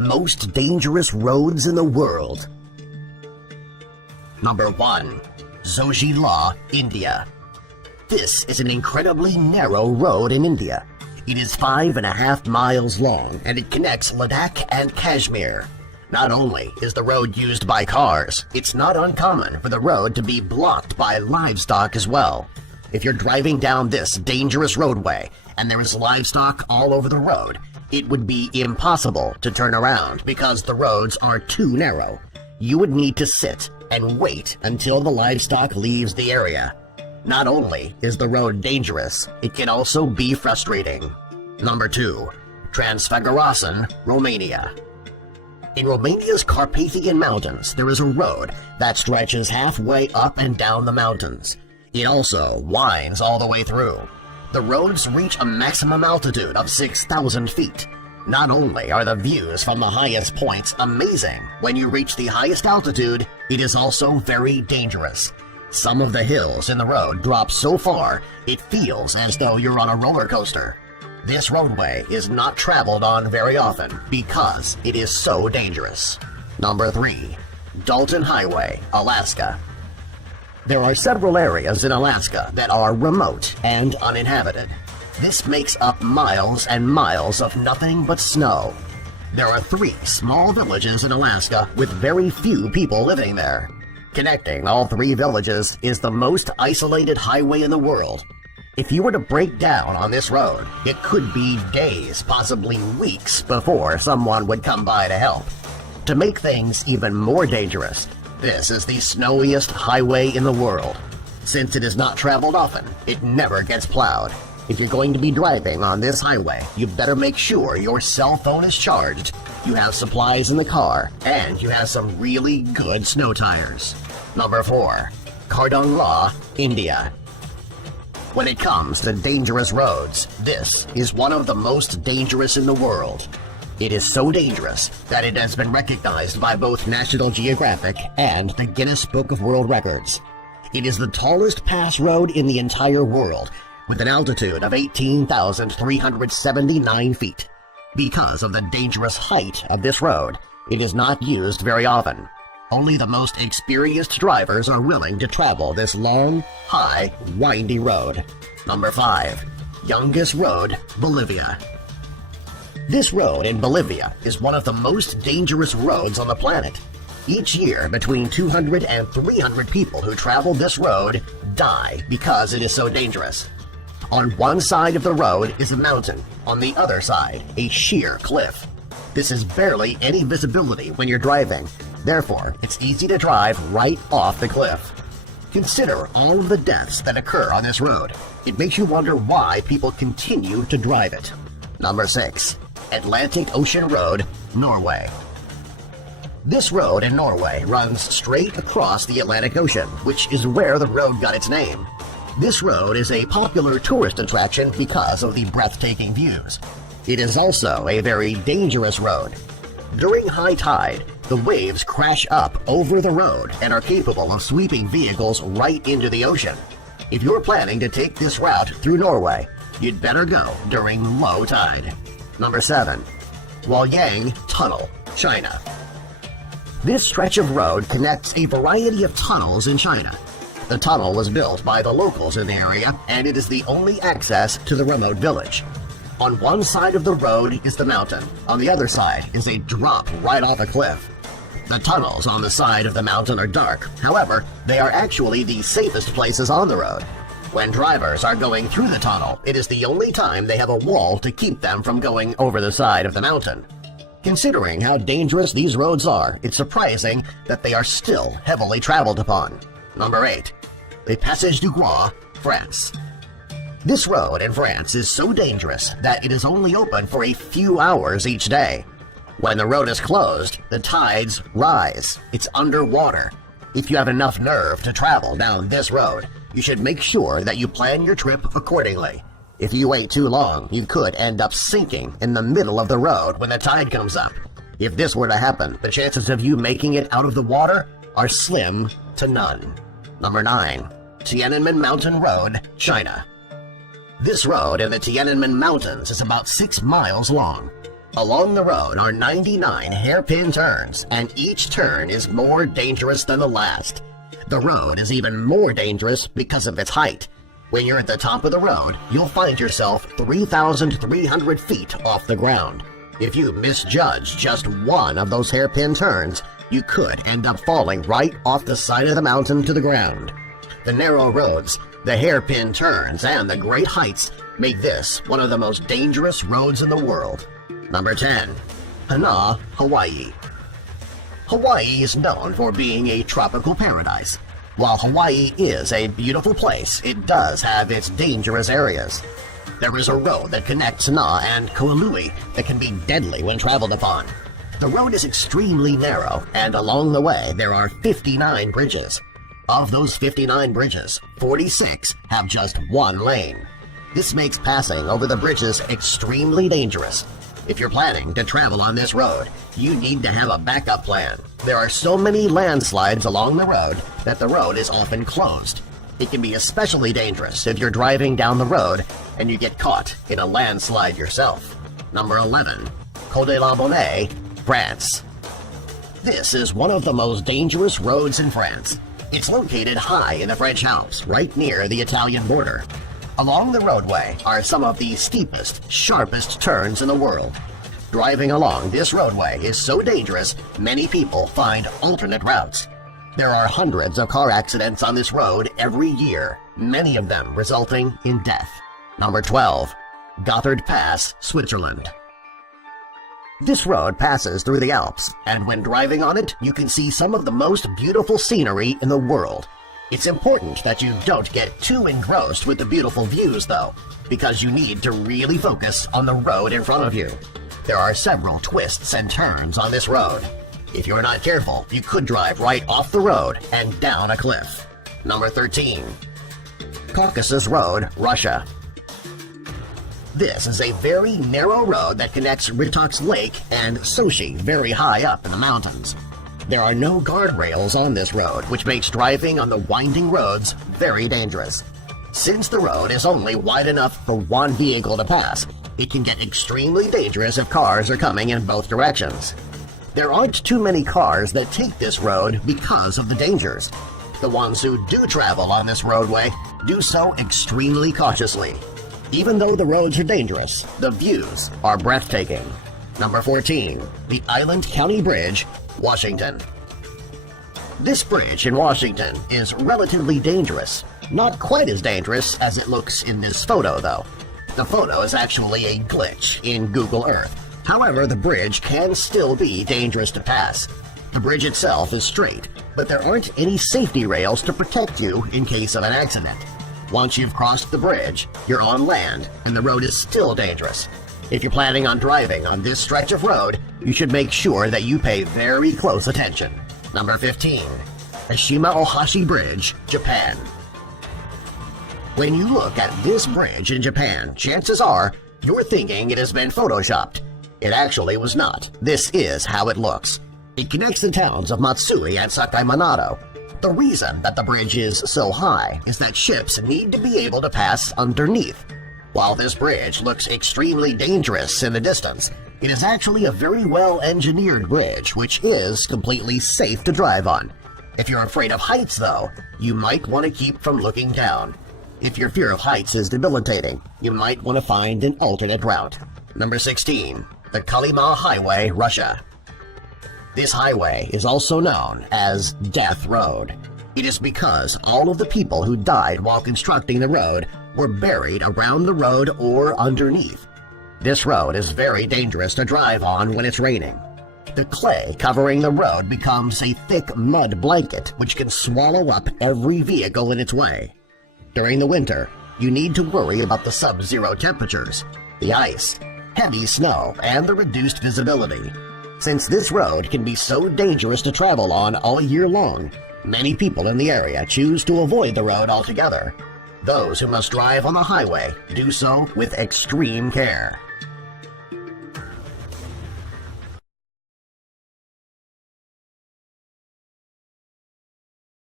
Most dangerous roads in the world. Number 1. Sochi La India. This is an incredibly narrow road in India. It is 5.5 miles long and it connects Ladakh and Kashmir. Not only is the road used by cars, it's not uncommon for the road to be blocked by livestock as well. If you're driving down this dangerous roadway and there is livestock all over the road, it would be impossible to turn around because the roads are too narrow. You would need to sit and wait until the livestock leaves the area. Not only is the road dangerous, it can also be frustrating. Number 2. Transfăgurășan, Romania. In Romania's Carpathian Mountains, there is a road that stretches halfway up and down the mountains. It also winds all the way through. The roads reach a maximum altitude of 6,000 feet. Not only are the views from the highest points amazing, when you reach the highest altitude, it is also very dangerous. Some of the hills in the road drop so far, it feels as though you're on a roller coaster. This roadway is not traveled on very often because it is so dangerous. Number 3. Dalton Highway, Alaska. There are several areas in Alaska that are remote and uninhabited. This makes up miles and miles of nothing but snow. There are 3 small villages in Alaska with very few people living there. Connecting all 3 villages is the most isolated highway in the world. If you were to break down on this road, it could be days, possibly weeks, before someone would come by to help. To make things even more dangerous, this is the snowiest highway in the world. Since it is not traveled often, it never gets plowed. If you're going to be driving on this highway, you better make sure your cell phone is charged, you have supplies in the car, and you have some really good snow tires. Number 4. Khardung La, India. When it comes to dangerous roads, this is one of the most dangerous in the world. It is so dangerous that it has been recognized by both National Geographic and the Guinness Book of World Records. It is the tallest pass road in the entire world, with an altitude of 18,379 feet. Because of the dangerous height of this road, it is not used very often. Only the most experienced drivers are willing to travel this long, high, windy road. Number 5. Youngest Road, Bolivia. This road in Bolivia is one of the most dangerous roads on the planet. Each year, between 200 and 300 people who travel this road die because it is so dangerous. On one side of the road is a mountain, on the other side, a sheer cliff. This is barely any visibility when you're driving, therefore it's easy to drive right off the cliff. Consider all of the deaths that occur on this road. It makes you wonder why people continue to drive it. Number 6. Atlantic Ocean Road, Norway. This road in Norway runs straight across the Atlantic Ocean, which is where the road got its name. This road is a popular tourist attraction because of the breathtaking views. It is also a very dangerous road. During high tide, the waves crash up over the road and are capable of sweeping vehicles right into the ocean. If you're planning to take this route through Norway, you'd better go during low tide. Number 7. Whileyang Tunnel, China. This stretch of road connects a variety of tunnels in China. The tunnel was built by the locals in the area, and it is the only access to the remote village. On one side of the road is the mountain, on the other side is a drop right off a cliff. The tunnels on the side of the mountain are dark, however, they are actually the safest places on the road. When drivers are going through the tunnel, it is the only time they have a wall to keep them from going over the side of the mountain. Considering how dangerous these roads are, it's surprising that they are still heavily traveled upon. Number 8. The Passage Do Gua France. This road in France is so dangerous that it is only open for a few hours each day. When the road is closed, the tides rise. It's underwater. If you have enough nerve to travel down this road, you should make sure that you plan your trip accordingly. If you wait too long, you could end up sinking in the middle of the road when the tide comes up. If this were to happen, the chances of you making it out of the water are slim to none. Number 9. Tiananmen Mountain Road, China. This road in the Tiananmen Mountains is about 6 miles long. Along the road are 99 hairpin turns, and each turn is more dangerous than the last. The road is even more dangerous because of its height. When you're at the top of the road, you'll find yourself 3,300 feet off the ground. If you misjudge just one of those hairpin turns, you could end up falling right off the side of the mountain to the ground. The narrow roads, the hairpin turns, and the great heights make this one of the most dangerous roads in the world. Number 10. Hana, Hawaii. Hawaii is known for being a tropical paradise. While Hawaii is a beautiful place, it does have its dangerous areas. There is a road that connects Hana and Kauai that can be deadly when traveled upon. The road is extremely narrow, and along the way there are 59 bridges. Of those 59 bridges, 46 have just one lane. This makes passing over the bridges extremely dangerous. If you're planning to travel on this road, you need to have a backup plan. There are so many landslides along the road that the road is often closed. It can be especially dangerous if you're driving down the road and you get caught in a landslide yourself. Number 11. Côte-la-Bonne, France. This is one of the most dangerous roads in France. It's located high in the French Alps, right near the Italian border. Along the roadway are some of the steepest, sharpest turns in the world. Driving along this roadway is so dangerous, many people find alternate routes. There are hundreds of car accidents on this road every year, many of them resulting in death. Number 12. Gotthard Pass, Switzerland. This road passes through the Alps, and when driving on it, you can see some of the most beautiful scenery in the world. It's important that you don't get too engrossed with the beautiful views, though, because you need to really focus on the road in front of you. There are several twists and turns on this road. If you're not careful, you could drive right off the road and down a cliff. Number 13. Caucasus Road, Russia. This is a very narrow road that connects Rytok's Lake and Sochi very high up in the mountains. There are no guardrails on this road, which makes driving on the winding roads very dangerous. Since the road is only wide enough for one vehicle to pass, it can get extremely dangerous if cars are coming in both directions. There aren't too many cars that take this road because of the dangers. The ones who do travel on this roadway do so extremely cautiously. Even though the roads are dangerous, the views are breathtaking. Number 14. The Island County Bridge, Washington. This bridge in Washington is relatively dangerous. Not quite as dangerous as it looks in this photo, though. The photo is actually a glitch in Google Earth. However, the bridge can still be dangerous to pass. The bridge itself is straight, but there aren't any safety rails to protect you in case of an accident. Once you've crossed the bridge, you're on land, and the road is still dangerous. If you're planning on driving on this stretch of road, you should make sure that you pay very close attention. Number 15. Ashima Ohashi Bridge, Japan. When you look at this bridge in Japan, chances are you're thinking it has been photoshopped. It actually was not. This is how it looks. It connects the towns of Matsui and Sakai Manado. The reason that the bridge is so high is that ships need to be able to pass underneath. While this bridge looks extremely dangerous in the distance, it is actually a very well-engineered bridge which is completely safe to drive on. If you're afraid of heights, though, you might want to keep from looking down. If your fear of heights is debilitating, you might want to find an alternate route. Number 16. The Kolyma Highway, Russia. This highway is also known as Death Road. It is because all of the people who died while constructing the road were buried around the road or underneath. This road is very dangerous to drive on when it's raining. The clay covering the road becomes a thick mud blanket which can swallow up every vehicle in its way. During the winter, you need to worry about the sub-zero temperatures, the ice, heavy snow, and the reduced visibility. Since this road can be so dangerous to travel on all year long, many people in the area choose to avoid the road altogether. Those who must drive on the highway do so with extreme care.